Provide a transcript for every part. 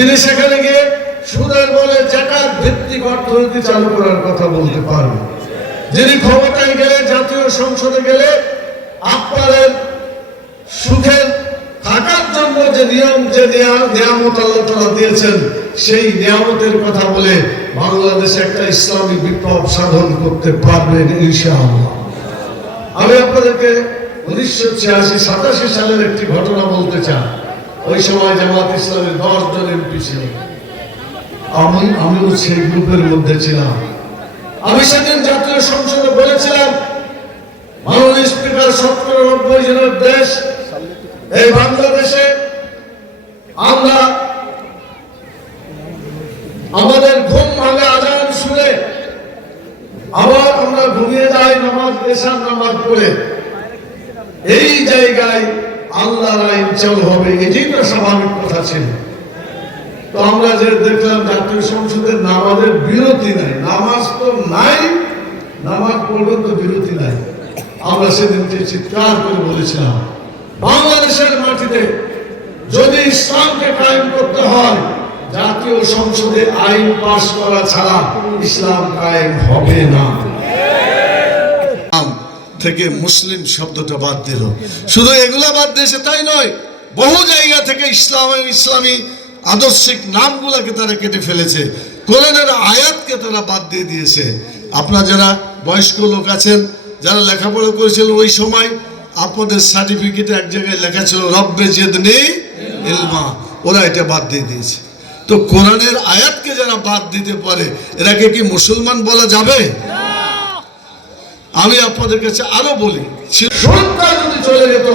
যিনি সেখানে গিয়ে সুদের বলে জাকাত ভিত্তিক অর্থনীতি চালু করার কথা বলতে পারবে। যিনি ক্ষমতায় গেলে, জাতীয় সংসদে গেলে, আপনাদের সুখের থাকার জন্য যে নিয়ম, যে নিয়া- নিয়ামত আল্লাহ তাআলা দিয়েছেন, সেই নিয়ামতের কথা বলে বাংলাদেশে একটা ইসলামী বিপ্লব সাধন করতে পারবেন আমি আপনাদেরকে উনিশশো ছিয়াশি সাতাশি সালের একটি ঘটনা বলতে চাই। ওই সময় জামাত ইসলামের দশ জন এমপি ছিল। আমি, আমিও সেই গ্রুপের মধ্যে ছিলাম। আমি সেদিন জাতীয় সংসদে বলেছিলাম মাননীয় স্পিকার সত্তর নব্বই জনের দেশ এই বাংলাদেশে আমরা আমাদের ঘুম ভাঙা আজান শুনে আবার আমরা ঘুমিয়ে যাই নামাজ পেশার নামাজ পড়ে। এই জায়গায় আল্লাহর আইন চালু হবে, এটাই তো স্বাভাবিক কথা ছিল। তো আমরা যে দেখলাম জাতীয় সংসদের নামাজের বিরতি নাই, নামাজ তো নাই, নামাজ পড়বেন তো বিরতি নাই। আমরা সেদিনকে চিৎকার করে বলেছিলাম, বাংলাদেশের মাটিতে যদি ইসলামকে কায়েম করতে হয়, জাতীয় সংসদে আইন পাশ করা ছাড়া ইসলাম কায়েম হবে না। থেকে মুসলিম শব্দটা বাদ দিল। শুধু এগুলা বাদ দিয়েছে তাই নয়, বহু জায়গা থেকে ইসলাম ইসলামী আদর্শিক নামগুলোকে তারা কেটে ফেলেছে, কোরআনের আয়াতকে তারা বাদ দিয়ে দিয়েছে। আপনার যারা বয়স্ক লোক আছেন, যারা লেখাপড়া করেছিলেন ওই সময়, আপনাদের সার্টিফিকেটে এক জায়গায় লেখা ছিল, রব্বে জেদনি এলমা ওরা এটা বাদ দিয়ে দিয়েছে। তো কোরআনের আয়াতকে যারা বাদ দিতে পারে এটাকে কি মুসলমান বলা যাবে? আমি আপনাদের কাছে আরও বলি শুল্কটা যদি চলে যেত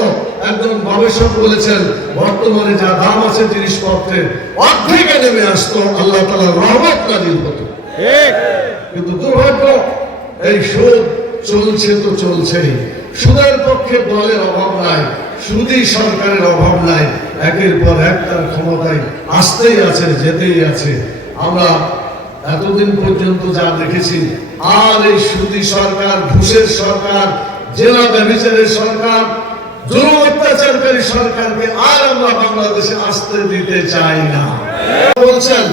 একজন গবেষক বলেছেন বর্তমানে যা দাম আছে জিনিসপত্রের অর্ধেকে নেমে আসতো আল্লাহ তালা রহমত নাজিল হতো কিন্তু দুর্ভাগ্য এই সুদ চলছে তো চলছেই। সুদের পক্ষে দলের অভাব নাই সুদী সরকারের অভাব নাই একের পর এক তার ক্ষমতায় আসতেই আছে যেতেই আছে। আমরা এতদিন পর্যন্ত যা দেখেছি আর এই সুদী সরকার, ঘুষের সরকার, জেলা ব্যবচারের সরকার অত্যাচারকারী সরকারকে আর আমরা বাংলাদেশে আসতে দিতে চাই না। বলছেন,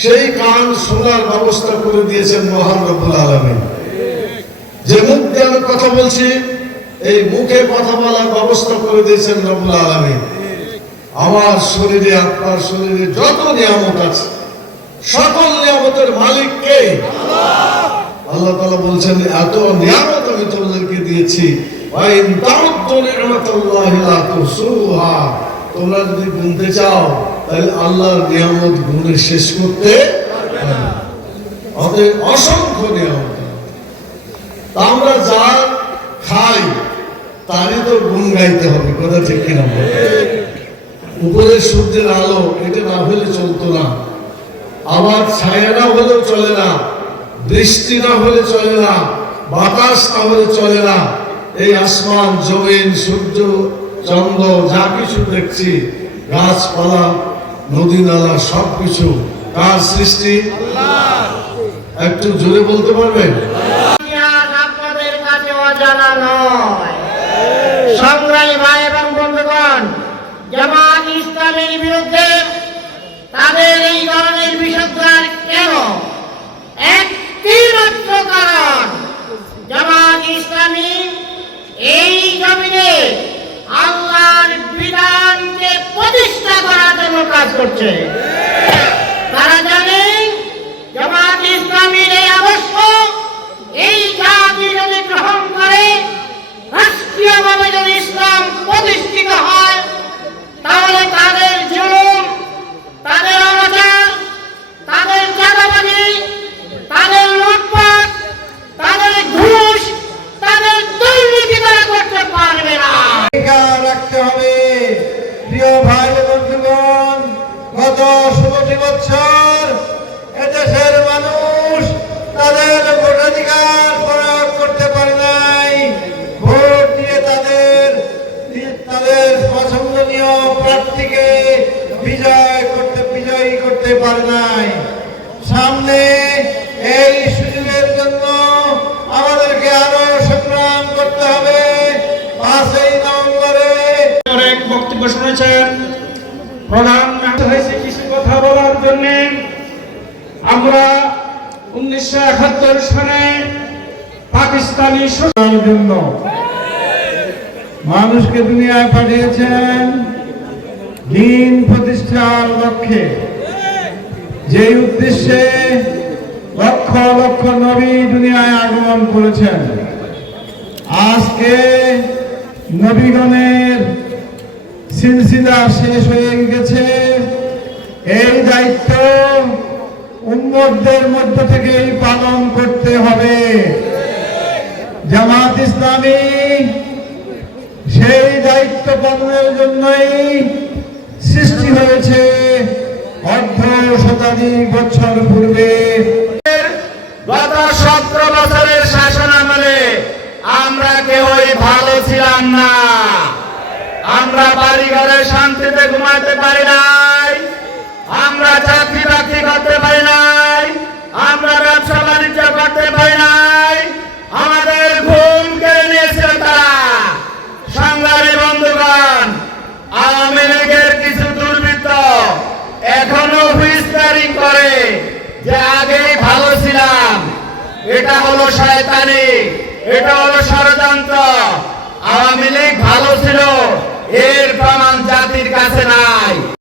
সেই কান শোনার ব্যবস্থা করে দিয়েছেন মহান রব্বুল আলমী যে মুখ আমি কথা বলছি, এই মুখে কথা বলার ব্যবস্থা করে দিয়েছেন রব্বুল আলমী আমার শরীরে, আপনার শরীরে যত নিয়ামত আছে সকল নিয়ামতের মালিক কে? আল্লাহ তাআলা বলছেন, এত নিয়ামত আমি তোমাদেরকে দিয়েছি। তোমরা যদি গুনতে চাও, তাহলে আল্লাহর নিয়ামত গুণে শেষ করতে অসংখ্য নিয়ামত। আমরা যা খাই, তারই তো গুণ গাইতে হবে, কথা ঠিক কিনা? উপরে সূর্যের আলো এটা না হলে চলতো না। আবার ছায়া না হলেও চলে না, বৃষ্টি না হলে চলে না, বাতাস না হলে চলে না। এই আসমান, জমিন, সূর্য চন্দ্র যা কিছু দেখছি, গাছপালা, নদী নালা সব কিছু কার সৃষ্টি। একটু জোরে বলতে পারবেন? সংগ্রামী ভাই এবং বন্ধুগণ, জামাত ইসলামের বিরুদ্ধে তাদের এই বিজয় করতে বিজয়ী করতে পারে নাই। সামনে এই সুযোগের জন্য আমাদেরকে আরও সংগ্রাম করতে হবে। পাঁচই নভেম্বরে অনেক বক্তব্য শুনেছেন। প্রধান হয়েছে কিছু কথা বলার জন্য। আমরা উনিশশো একাত্তর সালে পাকিস্তানি জন্য মানুষকে দুনিয়ায় পাঠিয়েছেন। দিন প্রতিষ্ঠার লক্ষ্যে। যে উদ্দেশ্যে লক্ষ লক্ষ নবী দুনিয়ায় আগমন করেছেন, আজকে নবীগণের সিলসিলা শেষ হয়ে গেছে। এই দায়িত্ব উম্মতদের মধ্য থেকেই পালন করতে হবে। জামাত ইসলামী সেই দায়িত্ব পালনের জন্যই সৃষ্টি হয়েছে অর্ধ শতাধিক বছর পূর্বে। গত সতেরো বছরের শাসন আমলে আমরা কেউই ভালো ছিলাম না। আমরা বাড়ি ঘরে শান্তিতে ঘুমাতে পারি নাই। আমরা চাকরি বাকরি করতে ভালো ছিলাম, এটা হলো এটা হলো ষড়যন্ত্র। আওয়ামী লীগ ভালো ছিল, এর প্রমাণ জাতির কাছে না